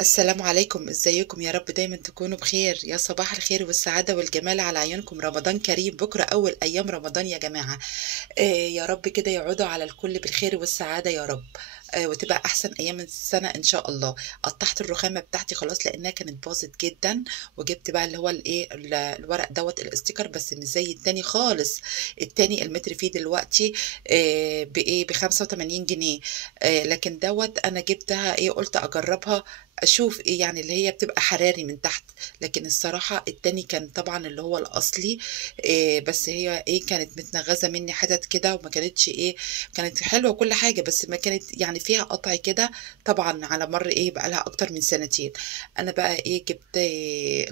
السلام عليكم، ازيكم؟ يا رب دايما تكونوا بخير. يا صباح الخير والسعادة والجمال على عيونكم. رمضان كريم، بكرة أول أيام رمضان يا جماعة. يا رب كده يعودوا على الكل بالخير والسعادة يا رب. وتبقى أحسن أيام السنة إن شاء الله. قطعت الرخامة بتاعتي خلاص لأنها كانت باظت جدا، وجبت بقى اللي هو الورق دوت الاستيكر، بس مش زي التاني خالص. التاني المتر فيه دلوقتي بإيه ب85 جنيه. لكن دوت أنا جبتها قلت أجربها اشوف ايه يعني، اللي هي بتبقى حراري من تحت. لكن الصراحة التاني كان طبعا اللي هو الاصلي. بس هي كانت متنغزة مني حتت كده، وما كانتش كانت حلوة كل حاجة، بس ما كانت يعني فيها قطع كده. طبعا على مر بقى لها اكتر من سنتين. انا بقى جبت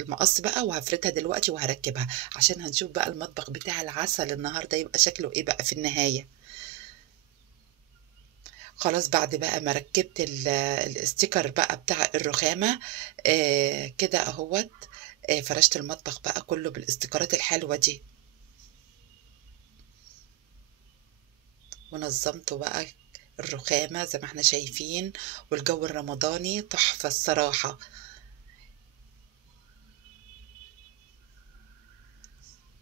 المقص بقى، وهفردها دلوقتي وهركبها، عشان هنشوف بقى المطبخ بتاع العسل النهاردة يبقى شكله بقى في النهاية. خلاص بعد بقى ما ركبت الاستيكر بقى بتاع الرخامة. كده اهوت. فرشت المطبخ بقى كله بالاستيكرات الحلوة دي، ونظمته بقى الرخامة زي ما احنا شايفين. والجو الرمضاني تحفة الصراحة.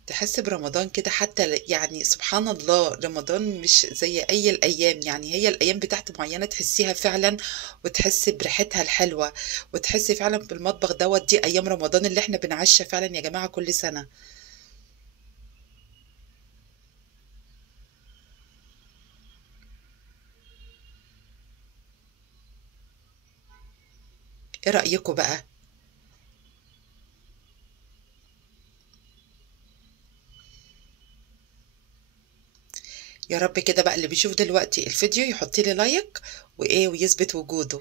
تحس برمضان كده، حتى يعني سبحان الله، رمضان مش زي أي الأيام، يعني هي الأيام بتاعت معينة تحسيها فعلا، وتحس بريحتها الحلوة، وتحس فعلا بالمطبخ دوت. دي أيام رمضان اللي احنا بنعيشها فعلا يا جماعة كل سنة. ايه رأيكم بقى؟ يا رب كده بقى اللي بيشوف دلوقتي الفيديو يحط لي لايك، ويثبت وجوده.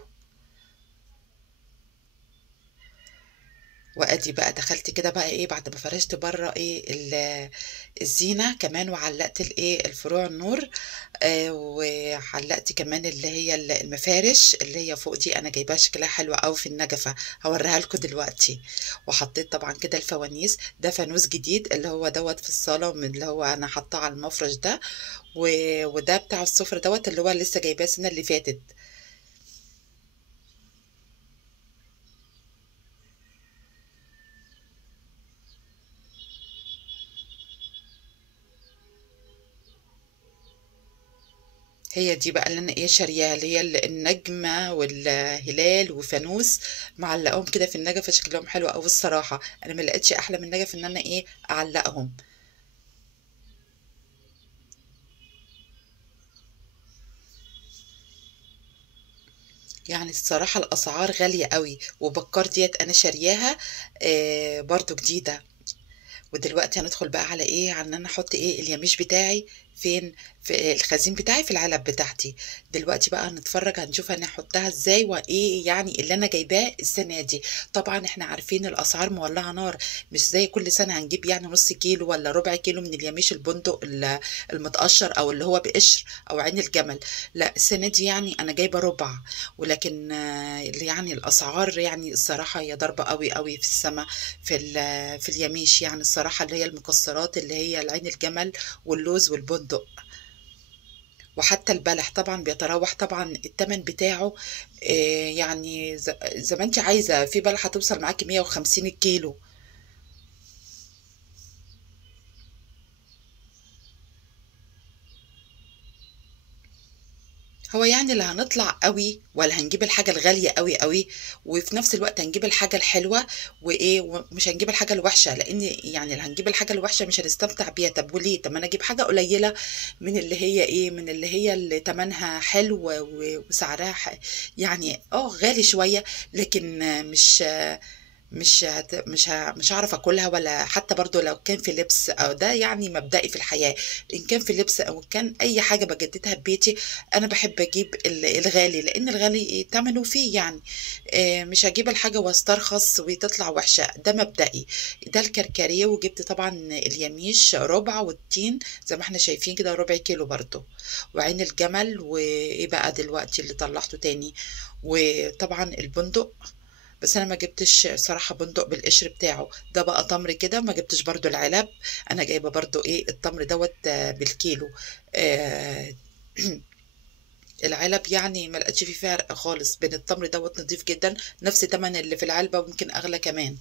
وادي بقى دخلت كده بقى بعد ما فرشت بره الزينه كمان، وعلقت الفروع النور. وعلقت كمان اللي هي المفارش اللي هي فوق دي، انا جايباها شكلها حلوه قوي في النجفه، هوريها لكم دلوقتي. وحطيت طبعا كده الفوانيس، ده فانوس جديد اللي هو دوت في الصاله، من اللي هو انا حاطاه على المفرش ده. وده بتاع السفرة دوت اللي هو لسه جايباه السنه اللي فاتت. هي دي بقى اللي انا شارياها، اللي هي النجمة والهلال وفانوس، معلقاهم كده في النجفة، شكلهم حلو قوي الصراحة. انا ما لقيتش احلى من النجف ان انا اعلقهم. يعني الصراحة الاسعار غالية قوي، وبكار ديت انا شارياها برضو جديدة. ودلوقتي هندخل بقى على على ان انا احط اليميش بتاعي فين، في الخزين بتاعي، في العلب بتاعتي. دلوقتي بقى هنتفرج، هنشوف انا هحطها ازاي، وايه يعني اللي انا جايباه السنه دي. طبعا احنا عارفين الاسعار مولعه نار، مش زي كل سنه هنجيب يعني نص كيلو ولا ربع كيلو من اليميش البندق المتقشر، او اللي هو بقشر، او عين الجمل. لا السنه دي يعني انا جايبه ربع. ولكن اللي يعني الاسعار يعني الصراحه هي ضربه قوي قوي في السماء. في اليميش يعني الصراحة، اللي هي المكسرات اللي هي العين الجمل واللوز والبندق. وحتى البلح طبعا بيتراوح طبعا التمن بتاعه. يعني زي ما انت عايزة، في بلح هتوصل معاكي 150 الكيلو. هو يعني لا هنطلع قوي ولا هنجيب الحاجة الغالية قوي قوي، وفي نفس الوقت هنجيب الحاجة الحلوة. ومش هنجيب الحاجة الوحشة، لان يعني اللي هنجيب الحاجة الوحشة مش هنستمتع بيها. طب وليه؟ طب ما انا اجيب حاجة قليلة من اللي هي من اللي هي اللي تمنها حلو وسعرها يعني غالي شوية. لكن مش هعرف اكلها، ولا حتى برضو لو كان في لبس، او ده يعني مبدئي في الحياة. ان كان في لبس او كان اي حاجة بجددها ببيتي، انا بحب اجيب الغالي، لان الغالي تمنه فيه يعني. مش هجيب الحاجة واسترخص وتطلع وحشة، ده مبدئي. ده الكركديه. وجبت طبعا اليميش ربع، والتين زي ما احنا شايفين كده ربع كيلو برضو، وعين الجمل، وايه بقى دلوقتي اللي طلعته تاني، وطبعا البندق. بس انا ما جبتش صراحة بندق بالقشر بتاعه، ده بقى تمر كده، ما جبتش برضو العلب. انا جايبة برضو التمر دوت بالكيلو. آه، العلب يعني ما لقيتش فيه فرق خالص بين التمر دوت، نضيف جدا، نفس تمن اللي في العلبة وممكن اغلى كمان.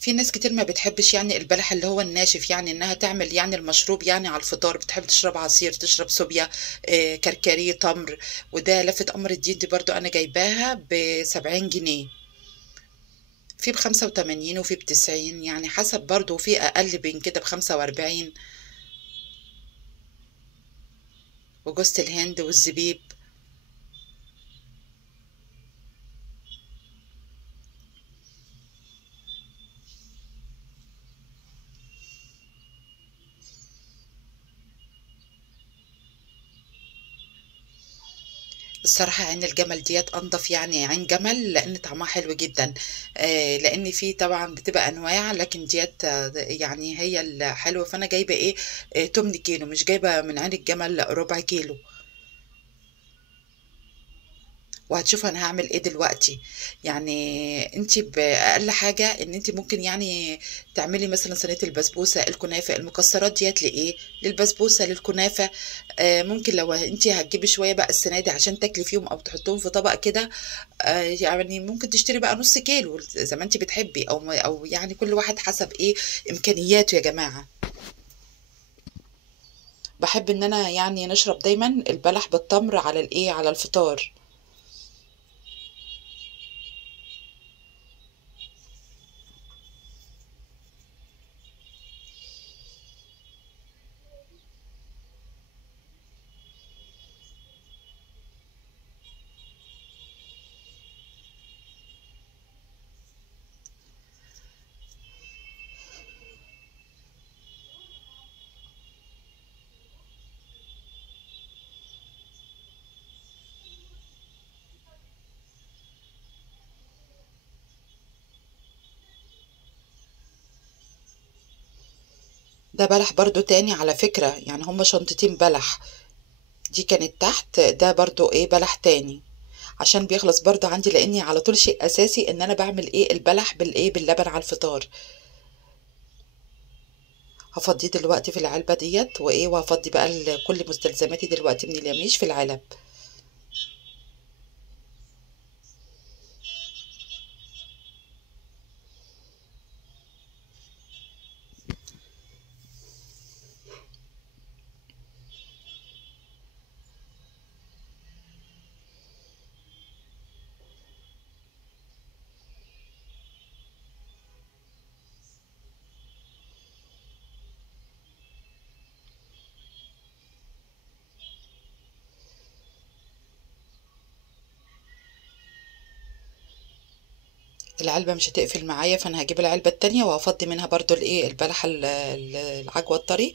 في ناس كتير ما بتحبش يعني البلح اللي هو الناشف، يعني انها تعمل يعني المشروب يعني على الفطار، بتحب تشرب عصير، تشرب صوبيا، كركديه، تمر. وده لفة قمر الدين دي برضو انا جايباها ب70 جنيه، في ب85 وفي ب90 يعني حسب برضو، وفي اقل بين كده ب45. وجوزة الهند والزبيب. الصراحة عين الجمل ديت أنضف، يعني عين جمل، لأن طعمها حلو جدا. لأن في طبعا بتبقى أنواع، لكن ديت يعني هي الحلوة. فأنا جايبة إيه، 8 كيلو، مش جايبة من عين الجمل ربع كيلو. وهتشوف انا هعمل ايه دلوقتي. يعني انتي باقل حاجة ان انتي ممكن يعني تعملي مثلا صينية البسبوسة، الكنافة، المكسرات ديت لايه، للبسبوسة، للكنافة. ممكن لو انتي هتجيبي شوية بقى السنة دي عشان تاكلي فيهم او تحطهم في طبق كده، يعني ممكن تشتري بقى نص كيلو زي ما انتي بتحبي، او يعني كل واحد حسب ايه امكانياته يا جماعة. بحب ان انا يعني نشرب دايما البلح بالتمر على الايه، على الفطار. ده بلح برضو تاني على فكرة، يعني هما شنطتين بلح. دي كانت تحت، ده برضو ايه بلح تاني، عشان بيخلص برضو عندي، لاني على طول شيء اساسي ان انا بعمل ايه البلح بالايه، باللبن على الفطار. هفضيه دلوقتي في العلبة ديت وايه، وهفضي بقى كل مستلزماتي دلوقتي من اليميش في العلب. العلبة مش هتقفل معايا، فانا هجيب العلبة التانية وهفضي منها برضو الايه البلح العجوة الطري،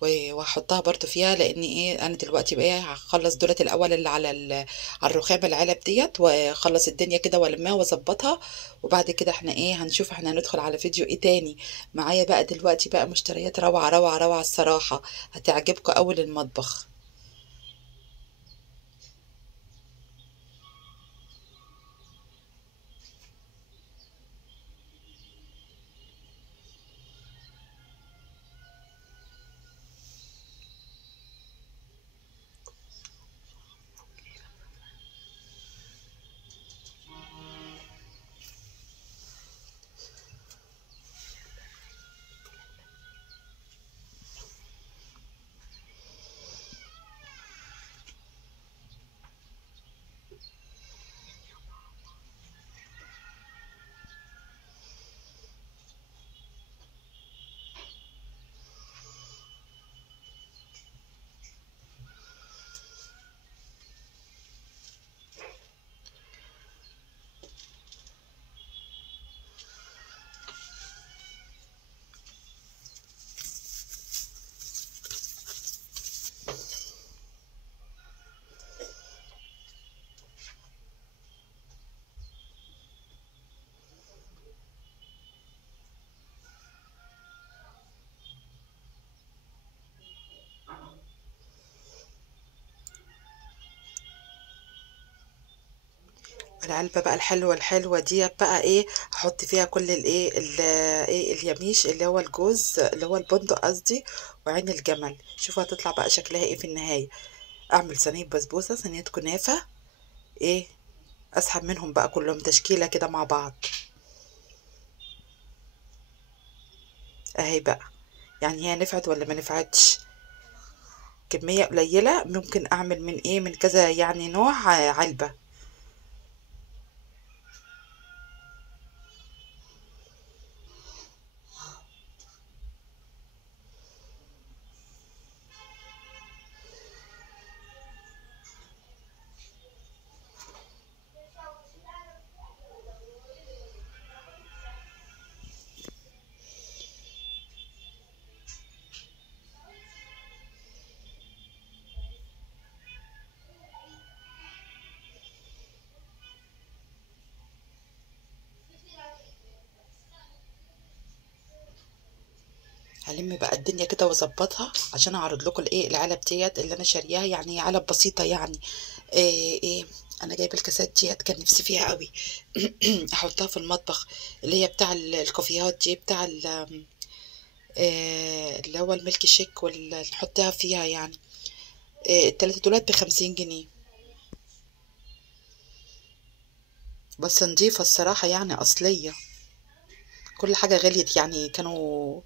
وهحطها برضو فيها، لان ايه انا دلوقتي بقى هخلص دولت الاول اللي على على الرخام العلب ديت، واخلص الدنيا كده والمها واظبطها. وبعد كده احنا ايه هنشوف، احنا هندخل على فيديو ايه تاني. معايا بقى دلوقتي بقى مشتريات روعة روعة روعة الصراحة، هتعجبكم اول المطبخ. العلبة بقى الحلوة الحلوة ديت بقى ايه، هحط فيها كل الايه ايه اليميش اللي هو الجوز اللي هو البندق قصدي، وعين الجمل. شوفوا هتطلع بقى شكلها ايه في النهاية. اعمل صينية بسبوسة، صينية كنافة، ايه، اسحب منهم بقى كلهم تشكيلة كده مع بعض. اهي بقى، يعني هي نفعت ولا ما نفعتش؟ كمية قليلة ممكن اعمل من ايه، من كذا يعني نوع علبة. هلم بقى الدنيا كده واظبطها عشان اعرض لكم الايه العلب ديت اللي انا شارياها، يعني علب بسيطه يعني. إيه انا جايبه الكاسات ديت كان نفسي فيها قوي. احطها في المطبخ، اللي هي بتاع الكافيهات دي، بتاع اللي هو الميلك شيك، واللي نحطها فيها يعني. التلاتة دولت ب50 جنيه، بس نضيفة الصراحة يعني أصلية. كل حاجة غليت يعني، كانوا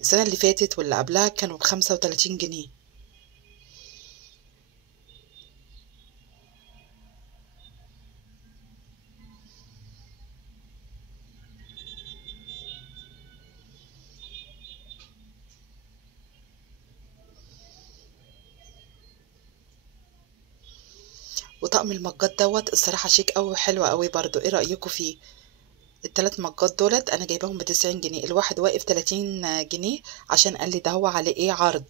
السنة اللي فاتت واللي قبلها كانوا ب35 جنيه. وطقم المجات دوت الصراحة شيك أوي وحلو أوي برضو، ايه رأيكم فيه؟ التلات مجات دولت أنا جايباهم ب90 جنيه، الواحد واقف 30 جنيه، عشان قال لي ده هو عليه ايه عرض.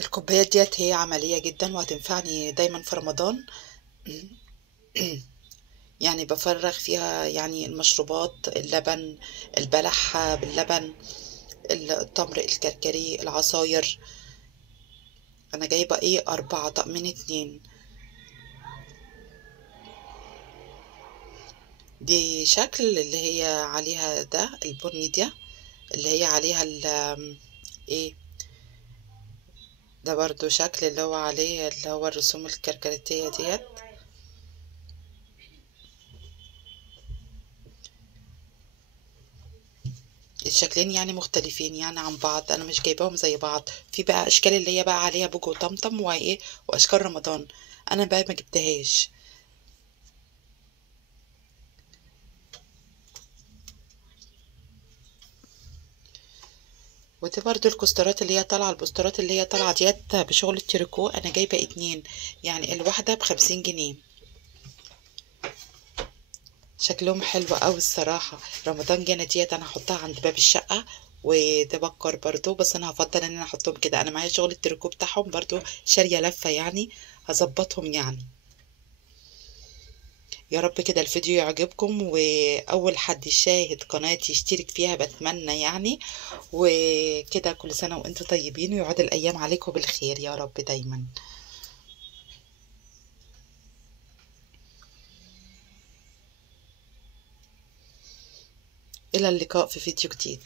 الكوبايات ديت هي عملية جدا وهتنفعني دايما في رمضان. يعني بفرغ فيها يعني المشروبات، اللبن، البلح باللبن، التمر الكركري، العصاير. انا جايبة ايه 4 طقمين 2. دي شكل اللي هي عليها ده البني دي، اللي هي عليها ايه ده برضو شكل اللي هو عليه اللي هو الرسوم الكركريتية ديت. الشكلين يعني مختلفين يعني عن بعض، انا مش جايباهم زي بعض. في بقى اشكال اللي هي بقى عليها بوجو وطمطم وايه، واشكال رمضان، انا بقى ما جبتهاش. ودي برضو الكوسترات اللي هي طالعة، البوسترات اللي هي طالعة ديت بشغل التريكو، انا جايبة 2، يعني الواحدة ب50 جنيه. شكلهم حلو قوي الصراحة. رمضان جانا ديت انا هحطها عند باب الشقة، وده بكر برضو، بس انا هفضل ان انا احطهم كده. انا معايا شغل التريكو بتاعهم برضو، شارية لفة يعني، هظبطهم يعني. يا رب كده الفيديو يعجبكم، واول حد يشاهد قناتي يشترك فيها بتمنى يعني. وكده كل سنة وانتم طيبين، ويعود الايام عليكم بالخير يا رب دايما. الى اللقاء في فيديو جديد.